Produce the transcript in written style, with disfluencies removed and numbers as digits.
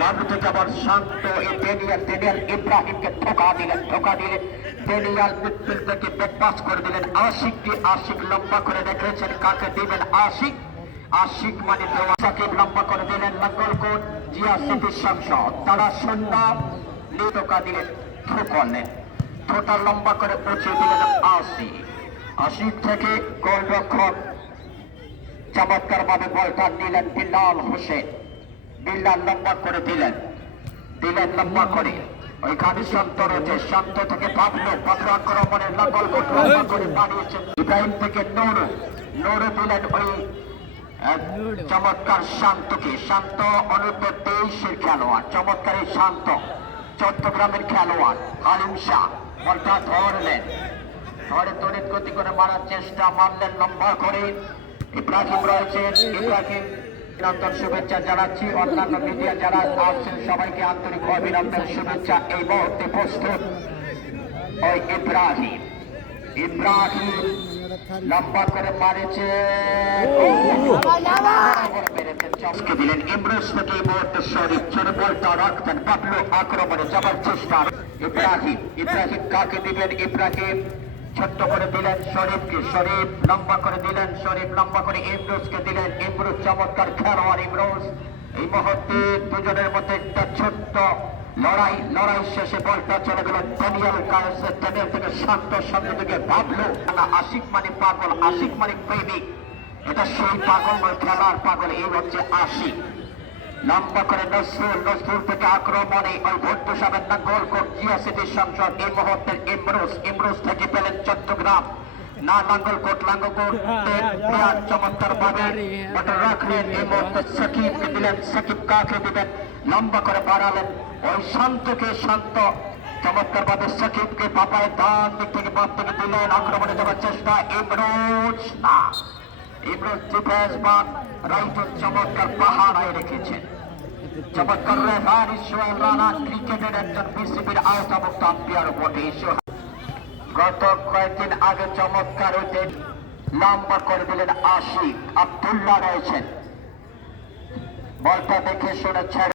বাবু থেকে আবার শান্ত এই ড্যানিয়েল ইব্রাহিমকে ধোকা দিলেন ড্যানিয়েল মিডফিল্ড থেকে ব্যাকপাস করে দিলেন আশিক লম্বা করে রেখেছেন কাকে দিবেন আশিক মানে সাকিব লম্বা করে দিলেন নাঙ্গলকোট জিয়া সিটির সংসদ তারা শূন্য ধোকা দিলেন থ্রো করলেন থ্রোটা লম্বা করে পৌঁছে দিলেন আশিক থেকে গোলরক্ষক চমৎকার ভাবে বলটা নিলেন বিল্লাল হোসেন বিল্লাল লম্বা করে দিলেন লম্বা করে ওইখানে শান্ত রয়েছে শান্ত থেকে পাবলো আক্রমণের নাঙ্গলকোট লম্বা করে বানিয়েছেন ইব্রাহিম থেকে নৌরু দিলেন ওই চমৎকার শান্ত অনূর্ধ্ব 23-এর খেলোয়াড় চমৎকার এই শান্ত চট্টগ্রামের খেলোয়াড় হালিম শাহ বলটা ধরে তড়িৎ গতি করে মারার চেষ্টা মারলেন লম্বা করে ইব্রাহিম রয়েছেন ইব্রাহিম অভিনন্দন শুভেচ্ছা জানাচ্ছি অন্যান্য মিডিয়া যারা আসছেন সবাইকে আন্তরিক অভিনন্দন শুভেচ্ছা এই মুহূর্তে প্রস্তুত ওই ইব্রাহিম লম্বা করে মারেছে দিলেন ইমরোজ থেকে এই মুহূর্তে শরীফ ছেড়ে বলটা রাখতেন বাবলু আক্রমণে যাবার চেষ্টা ইব্রাহিম কাকে দিবেন ইব্রাহিম ছোট্ট করে দিলেন শরীফ লম্বা করে দিলেন লম্বা করে ইমরোজকে দিলেন ইমরোজ চমৎকার খেলোয়াড় ইমরোজ এই মুহূর্তে দুজনের মধ্যে একটা ছোট্ট লড়াই শেষে বলটা চলে গেল ড্যানিয়েল থেকে শান্ত থেকে ভাবলো আশিক মানে পাগল আশিক মানে প্রেমিক এটা সেই পাগল নয় খেলার পাগল এই হচ্ছে আশিক লম্বা করে নজরুল থেকে আক্রমণে ওই ভট্টু সাহেবের নাঙ্গলকোট জিয়া সিটির সংসদ এই মুহূর্তের ইমরোজ থেকে পেলেন চট্টগ্রাম না নাঙ্গলকোট চমৎকার ভাবে রাখলেন এই মুহূর্তে সাকিবকে দিলেন সাকিব কাকে দিবেন লম্বা করে বাড়ালেন ওই শান্ত চমৎকার ভাবে সাকিবকে পাপায় ডান দিক থেকে বাদ থেকে দিলেন আক্রমণে যাওয়ার চেষ্টা ইমরোজ ডিফেন্স বা রাইটন চমৎকার পাহাড়ায় রেখেছেন চমৎকার রেফারি সোহেল রানা ক্রিকেটের একজন বিসিবির আওতাভুক্ত আম্পায়ার বটে গত কয়েকদিন আগে চমৎকার হইতে লম্বা করে দিলেন আশিক আব্দুল্লাহ রয়েছেন বলটা দেখে শুনে ছেড়ে